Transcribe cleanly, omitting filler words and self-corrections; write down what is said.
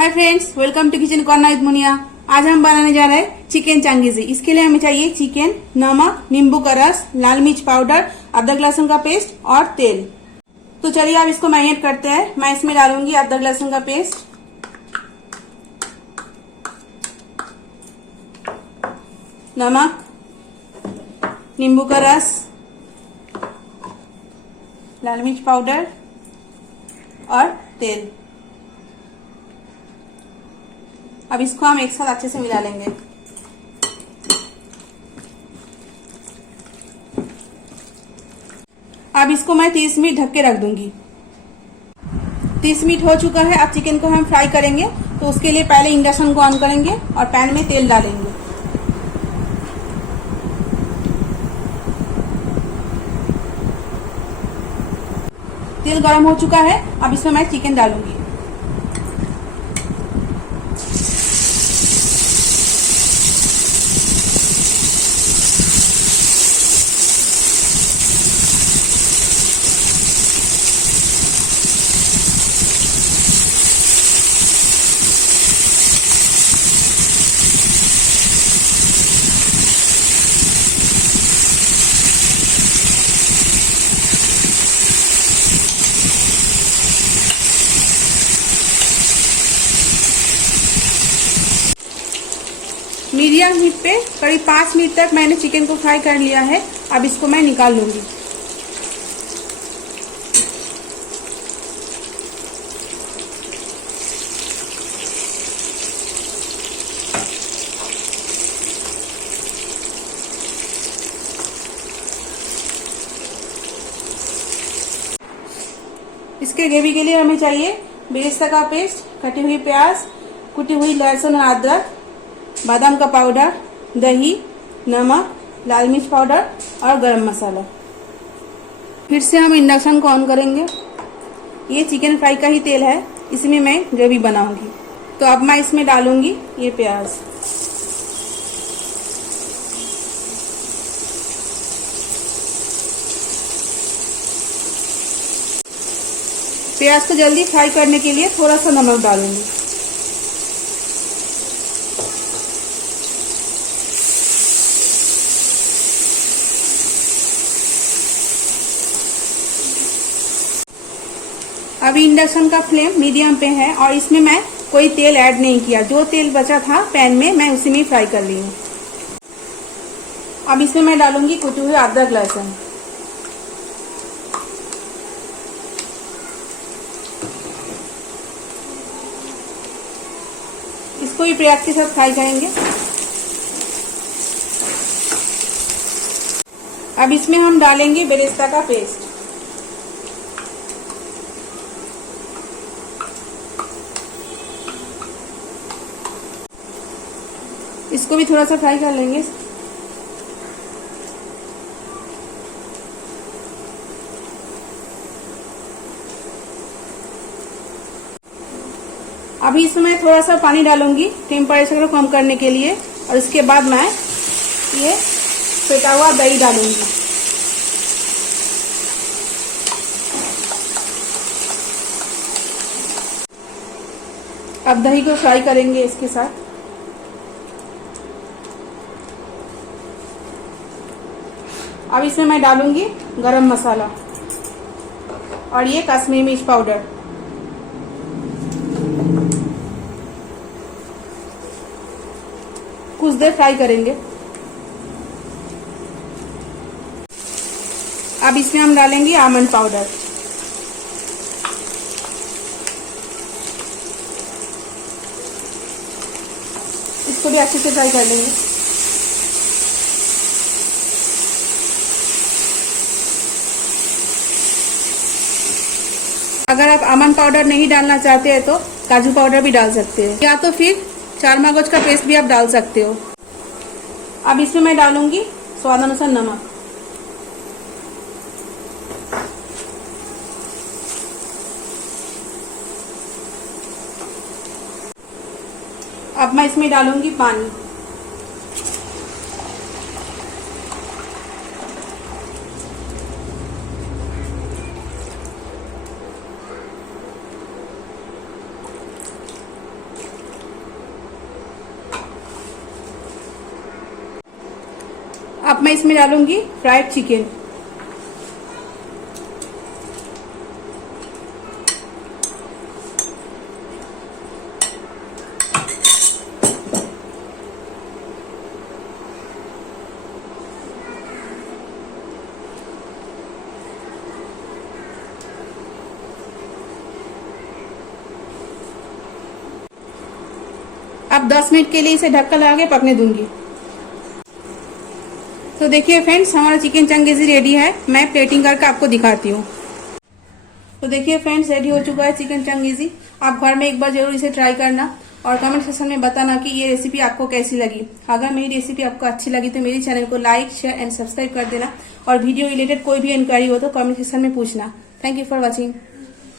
Hi friends, welcome to kitchen corner with Muniya. आज हम बनाने जा रहे हैं चिकन चांगेजी। इसके लिए हमें चाहिए चिकन, नमक, नींबू का रस, लाल मिर्च पाउडर, अदरक लहसुन का पेस्ट और तेल। तो चलिए अब इसको मैरिनेट करते हैं। मैं इसमें डालूंगी अदरक लहसुन का पेस्ट, नमक, नींबू का रस, लाल मिर्च पाउडर और तेल। अब इसको हम एक साथ अच्छे से मिला लेंगे। अब इसको मैं 30 मिनट ढक के रख दूंगी। 30 मिनट हो चुका है। अब चिकन को हम फ्राई करेंगे। तो उसके लिए पहले इंडक्शन को ऑन करेंगे और पैन में तेल डालेंगे। तेल गर्म हो चुका है। अब इसमें मैं चिकन डालूंगी। मीडियम हीट पे करीब 5 मिनट तक मैंने चिकन को फ्राई कर लिया है। अब इसको मैं निकाल लूंगी। इसके ग्रेवी के लिए हमें चाहिए बेरेस्ता का पेस्ट, कटी हुई प्याज, कुटी हुई लहसुन और अदरक, बादाम का पाउडर, दही, नमक, लाल मिर्च पाउडर और गरम मसाला। फिर से हम इंडक्शन को ऑन करेंगे। ये चिकन फ्राई का ही तेल है, इसमें मैं ग्रेवी बनाऊंगी। तो अब मैं इसमें डालूंगी ये प्याज। प्याज को जल्दी फ्राई करने के लिए थोड़ा सा नमक डालूंगी। अभी इंडक्शन का फ्लेम मीडियम पे है और इसमें मैं कोई तेल ऐड नहीं किया। जो तेल बचा था पैन में, मैं उसी में फ्राई कर ली हूँ। अब इसमें मैं डालूंगी कुटी हुई अदरक लहसुन। इसको भी प्याज के साथ फ्राई करेंगे। अब इसमें हम डालेंगे बेरेस्ता का पेस्ट। इसको भी थोड़ा सा फ्राई कर लेंगे। अभी इसमें मैं थोड़ा सा पानी डालूंगी टेम्परेचर को कम करने के लिए, और इसके बाद मैं ये फेटा हुआ दही डालूंगी। अब दही को फ्राई करेंगे इसके साथ। अब इसमें मैं डालूंगी गरम मसाला और ये कश्मीरी मिर्च पाउडर। कुछ देर फ्राई करेंगे। अब इसमें हम डालेंगे आमंड पाउडर। इसको भी अच्छे से फ्राई कर लेंगे। अगर आप आमंड पाउडर नहीं डालना चाहते हैं तो काजू पाउडर भी डाल सकते हैं, या तो फिर चार मगज का पेस्ट भी आप डाल सकते हो। अब इसमें मैं डालूंगी स्वाद अनुसार नमक। अब मैं इसमें डालूंगी पानी। अब मैं इसमें डालूंगी फ्राइड चिकन। अब 10 मिनट के लिए इसे ढक्कन लगा के पकने दूंगी। तो देखिए फ्रेंड्स, हमारा चिकन चंगेजी रेडी है। मैं प्लेटिंग करके आपको दिखाती हूँ। तो देखिए फ्रेंड्स, रेडी हो चुका है चिकन चंगेजी। आप घर में एक बार जरूर इसे ट्राई करना और कमेंट सेक्शन में बताना कि ये रेसिपी आपको कैसी लगी। अगर मेरी रेसिपी आपको अच्छी लगी तो मेरे चैनल को लाइक, शेयर एंड सब्सक्राइब कर देना और वीडियो रिलेटेड कोई भी इंक्वायरी हो तो कमेंट सेक्शन में पूछना। Thank you for watching.